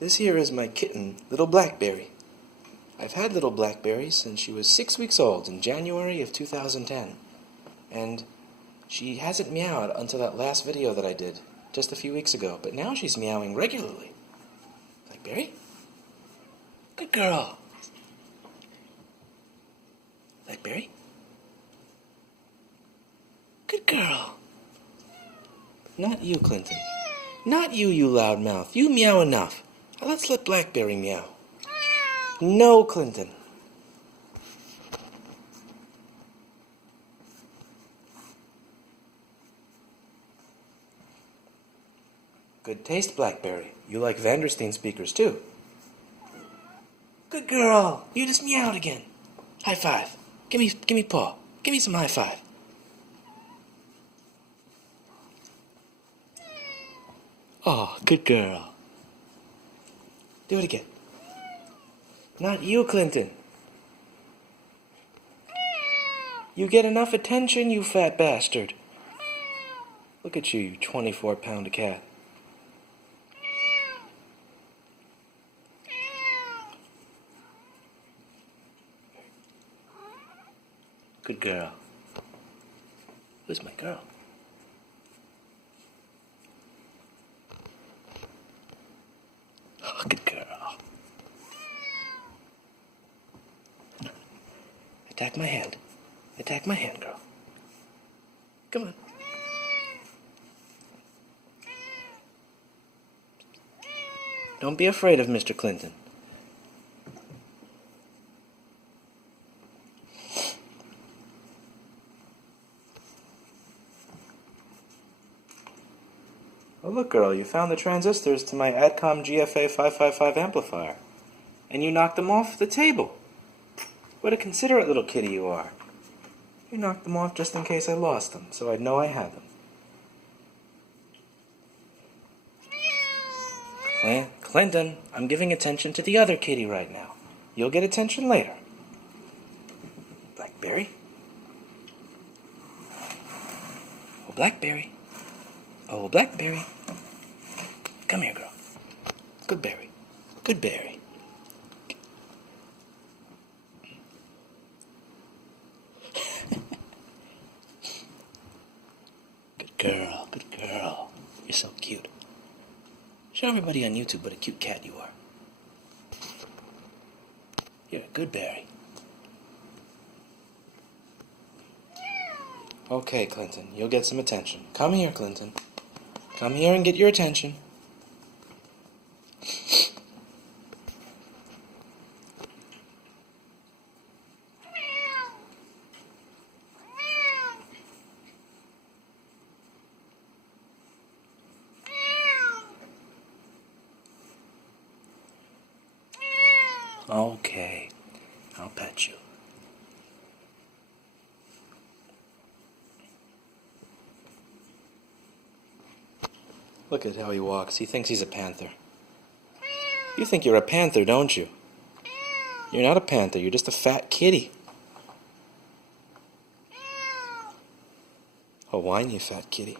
This here is my kitten, little Blackberry. I've had little Blackberry since she was 6 weeks old in January of 2010. And she hasn't meowed until that last video that I did just a few weeks ago, but now she's meowing regularly. Blackberry? Good girl. Blackberry? Good girl. Not you, Clinton. Not you, you loudmouth. You meow enough. Now let's let Blackberry meow. No, Clinton. Good taste, Blackberry. You like Vandersteen speakers, too. Good girl. You just meowed again. High five. Give me paw. Give me some high five. Oh, good girl. Do it again. Not you, Clinton. You get enough attention, you fat bastard. Look at you, you 24-pound cat. Good girl. Who's my girl? Oh, good girl. Attack my hand. Attack my hand, girl. Come on. Don't be afraid of Mr. Clinton. Oh, look, girl, you found the transistors to my Adcom GFA 555 amplifier. And you knocked them off the table. What a considerate little kitty you are. You knocked them off just in case I lost them, so I'd know I had them. Clinton, I'm giving attention to the other kitty right now. You'll get attention later. Blackberry? Oh, Blackberry. Oh, Blackberry. Come here, girl. Good berry. Good berry. Good girl. Good girl. You're so cute. Show everybody on YouTube what a cute cat you are. You're a good berry. Okay, Clinton, you'll get some attention. Come here, Clinton. Come here and get your attention. Okay, I'll pet you. Look at how he walks. He thinks he's a panther. You think you're a panther, don't you? You're not a panther. You're just a fat kitty. Oh, whine, you fat kitty.